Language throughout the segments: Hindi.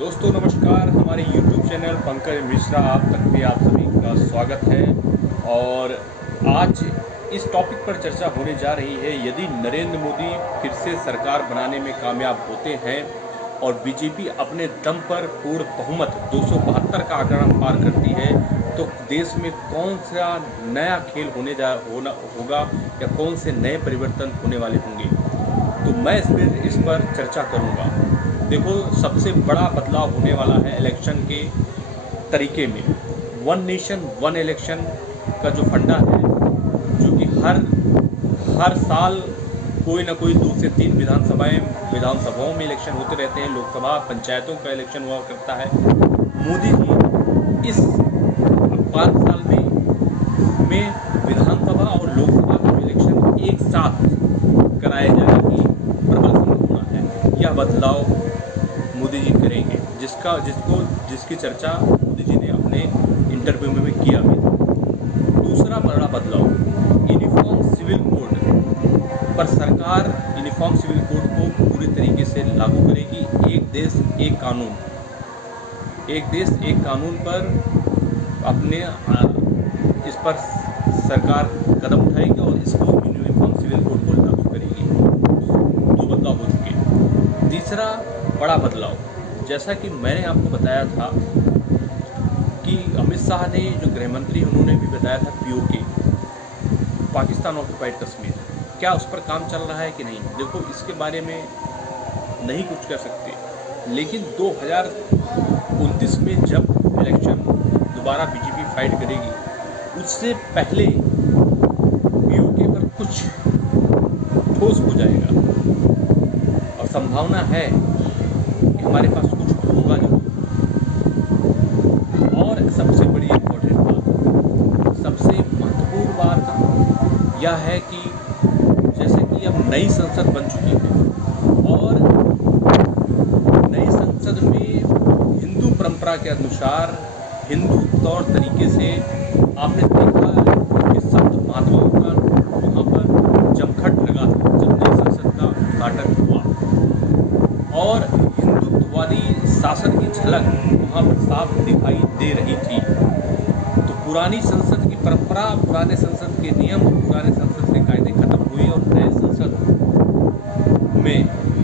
दोस्तों नमस्कार। हमारे YouTube चैनल पंकज मिश्रा आप तक भी आप सभी का स्वागत है। और आज इस टॉपिक पर चर्चा होने जा रही है, यदि नरेंद्र मोदी फिर से सरकार बनाने में कामयाब होते हैं और बीजेपी अपने दम पर पूर्ण बहुमत 272 का आंकड़ा पार करती है तो देश में कौन सा नया खेल होगा या कौन से नए परिवर्तन होने वाले होंगे, तो मैं इस पर चर्चा करूँगा। देखो, सबसे बड़ा बदलाव होने वाला है इलेक्शन के तरीके में। वन नेशन वन इलेक्शन का जो फंडा है, जो कि हर साल कोई ना कोई 2 से 3 विधानसभाओं में इलेक्शन होते रहते हैं। लोकसभा पंचायतों का इलेक्शन हुआ करता है। मोदी जी इस 5 साल में विधानसभा और लोकसभा का इलेक्शन एक साथ कराए जाने की प्रबल संभावना है। यह बदलाव मोदी जी करेंगे, जिसकी चर्चा मोदी जी ने अपने इंटरव्यू में भी किया है। दूसरा बड़ा बदलाव, यूनिफॉर्म सिविल कोड पर सरकार यूनिफॉर्म सिविल कोड को पूरी तरीके से लागू करेगी। एक देश एक कानून पर इस पर सरकार कदम उठाएगी और इसको यूनिफॉर्म सिविल कोड को लागू करेगी। 2 बदलाव हो चुके। तीसरा बड़ा बदलाव, जैसा कि मैंने आपको बताया था कि अमित शाह ने, जो गृह मंत्री, उन्होंने भी बताया था पीओके, पाकिस्तान ऑक्युपाइड कश्मीर, क्या उस पर काम चल रहा है कि नहीं। देखो, इसके बारे में नहीं कुछ कह सकते, लेकिन 2029 में जब इलेक्शन दोबारा बीजेपी फाइट करेगी, उससे पहले पीओके पर कुछ ठोस हो जाएगा और संभावना है कि हमारे पास कुछ होगा जरूर। और सबसे बड़ी इम्पोर्टेंट बात, सबसे महत्वपूर्ण बात यह है कि जैसे कि अब नई संसद बन चुकी है और नई संसद में हिंदू परंपरा के अनुसार, हिंदू तौर तरीके से आपने देखा कि संत महात्माओं का वहाँ पर जमघट लगा था जब नई संसद का उद्घाटन हुआ, और हिंदुत्ववादी शासन की झलक वहाँ पर साफ दिखाई दे रही थी। तो पुरानी संसद की परंपरा, पुराने संसद के नियम, पुराने संसद के कायदे खत्म हुए और नए संसद में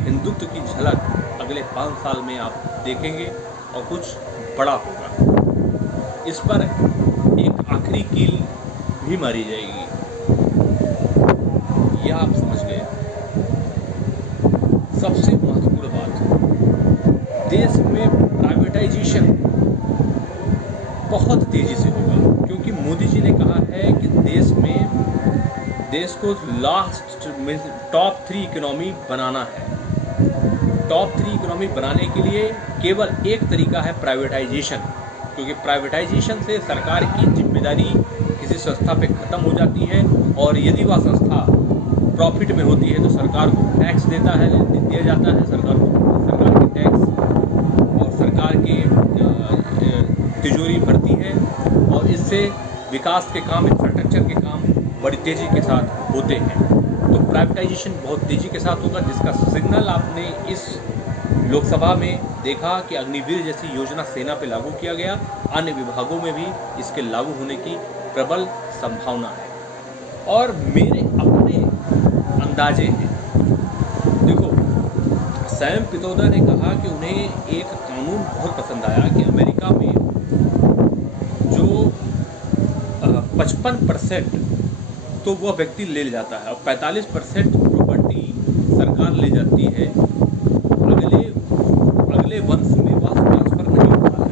हिंदुत्व की झलक अगले 5 साल में आप देखेंगे और कुछ बड़ा होगा। इस पर एक आखिरी कील भी मारी जाएगी, यह आप समझ गए। सबसे महत्वपूर्ण बात, देश में प्राइवेटाइजेशन बहुत तेजी से होगा, क्योंकि मोदी जी ने कहा है कि देश को लास्ट में टॉप 3 इकोनॉमी बनाना है। टॉप 3 इकोनॉमी बनाने के लिए केवल एक तरीका है, प्राइवेटाइजेशन, क्योंकि प्राइवेटाइजेशन से सरकार की जिम्मेदारी किसी संस्था पे ख़त्म हो जाती है, और यदि वह संस्था प्रॉफिट में होती है तो सरकार को टैक्स दिया जाता है, सरकार के टैक्स और सरकार की तिजोरी भरती है, और इससे विकास के काम, इंफ्रास्ट्रक्चर के काम बड़ी तेज़ी के साथ होते हैं। तो प्राइवेटाइजेशन बहुत तेज़ी के साथ होगा, जिसका सिग्नल आपने इस लोकसभा में देखा कि अग्निवीर जैसी योजना सेना पे लागू किया गया। अन्य विभागों में भी इसके लागू होने की प्रबल संभावना है, और मेरे अपने अंदाजे हैं। देखो, सैम पित्रोदा ने कहा कि उन्हें एक कानून बहुत पसंद आया कि अमेरिका में जो 55% तो वह व्यक्ति ले जाता है और 45% प्रॉपर्टी सरकार ले जाती है, अगले वंश में वह ट्रांसफर नहीं होता है।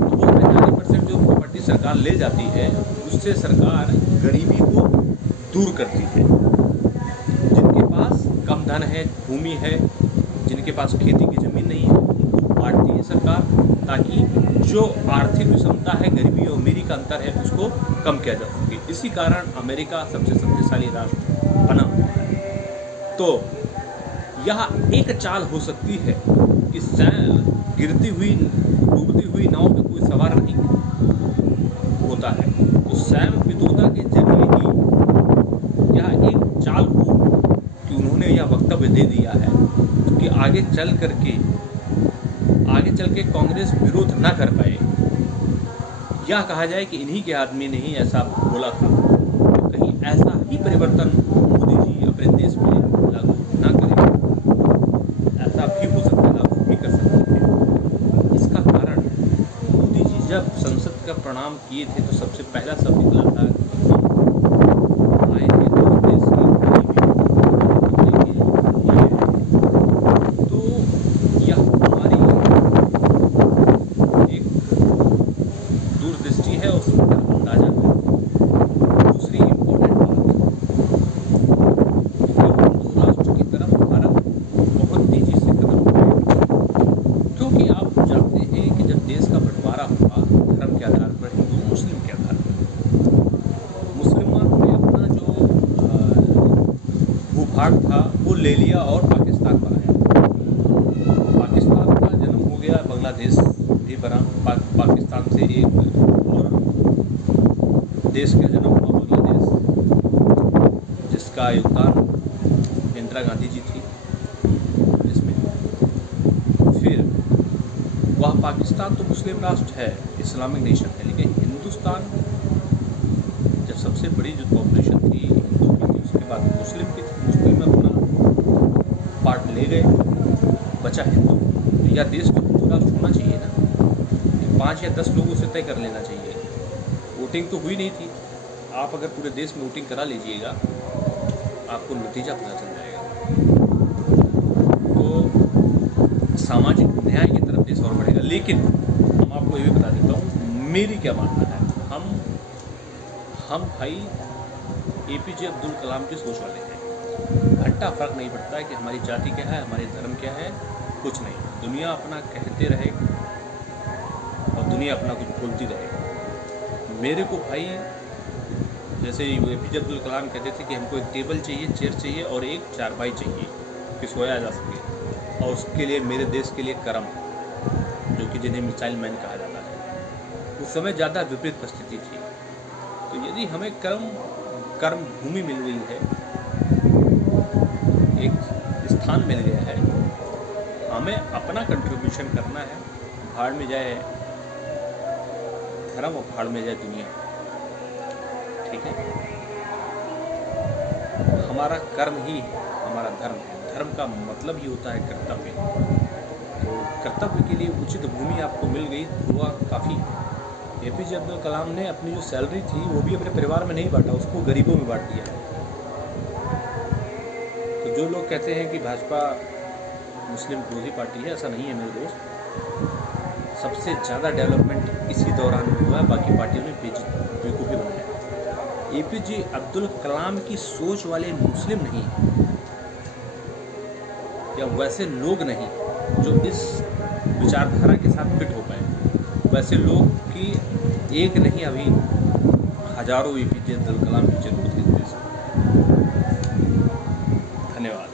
तो वो 45% जो प्रॉपर्टी सरकार ले जाती है, उससे सरकार गरीबी को दूर करती है। जिनके पास कम धन है, भूमि है, जिनके पास खेती की ज़मीन नहीं है, उनको बांटती है सरकार, ताकि जो आर्थिक विषमता है, गरीबी और अमीरी का अंतर है, उसको कम किया जा सके। इसी कारण अमेरिका सबसे शक्तिशाली राष्ट्र बना हुआ है। तो यह एक चाल हो सकती है कि डूबती हुई नाव में कोई सवार नहीं होता है, तो सैम पित्रोदा के जरिए ही यह एक चाल हो कि उन्होंने यह वक्तव्य दे दिया है कि आगे चल के कांग्रेस विरोध ना कर पाए, या कहा जाए कि इन्हीं के आदमी ने ही ऐसा बोला था, तो कहीं ऐसा ही परिवर्तन मोदी जी अपने देश में लागू ना करें, ऐसा भी हो सकता है, लागू भी कर सकते हैं। इसका कारण मोदी जी जब संसद का प्रणाम किए थे तो सबसे पहला शब्द निकला था भाग था वो ले लिया और पाकिस्तान बनाया। पाकिस्तान का जन्म हो गया, बांग्लादेश भी बना, पाकिस्तान से एक और देश का जन्म हुआ बांग्लादेश, जिसका योगदान इंदिरा गांधी जी थी इसमें। फिर वह पाकिस्तान तो मुस्लिम राष्ट्र है, इस्लामिक नेशन है, लेकिन हिंदुस्तान जब सबसे बड़ी जो पॉपुलेशन थी हिंदू की थी, उसके बाद मुस्लिम की थी, मुस्लिम अपना पार्ट ले गए, बचा हिंदू। तो या देश को हिंदू राष्ट्र होना चाहिए ना, 5 या 10 लोगों से तय कर लेना चाहिए। वोटिंग तो हुई नहीं थी, आप अगर पूरे देश में वोटिंग करा लीजिएगा आपको नतीजा पता चल जाएगा। तो सामाजिक न्याय की तरफ देश और बढ़ेगा। लेकिन हम आपको ये भी बता देता हूँ मेरी क्या मानना है, हम भाई APJ अब्दुल कलाम की सोच वाले हैं। घंटा फर्क नहीं पड़ता है कि हमारी जाति क्या है, हमारे धर्म क्या है, कुछ नहीं। दुनिया अपना कहते रहे और दुनिया अपना कुछ बोलती रहे। मेरे को भाई जैसे APJ अब्दुल कलाम कहते थे कि हमको एक टेबल चाहिए, चेयर चाहिए और एक चारपाई चाहिए कि सोया जा सके, और उसके लिए मेरे देश के लिए कर्म, जो कि जिन्हें मिसाइल मैन कहा जाता है। उस समय ज़्यादा विपरीत परिस्थिति थी। तो यदि हमें कर्म भूमि मिल गई है, एक स्थान मिल गया है, हमें अपना कंट्रीब्यूशन करना है। भाड़ में जाए धर्म और भाड़ में जाए दुनिया, ठीक है। हमारा कर्म ही हमारा धर्म है। धर्म का मतलब ही होता है कर्तव्य। तो कर्तव्य के लिए उचित भूमि आपको मिल गई, हुआ काफ़ी। APJ अब्दुल कलाम ने अपनी जो सैलरी थी वो भी अपने परिवार में नहीं बांटा, उसको गरीबों में बांट दिया। तो जो लोग कहते हैं कि भाजपा मुस्लिम विरोधी पार्टी है, ऐसा नहीं है मेरे दोस्त। सबसे ज़्यादा डेवलपमेंट इसी दौरान हुआ है, बाकी पार्टियों ने बेवकूफ़ी बनाया। APJ अब्दुल कलाम की सोच वाले मुस्लिम नहीं हैं, या वैसे लोग नहीं जो इस विचारधारा के साथ फिट हो पाए। वैसे लोग की एक नहीं, अभी हजारों APJ अब्दुल कलाम की जरूरत है। धन्यवाद।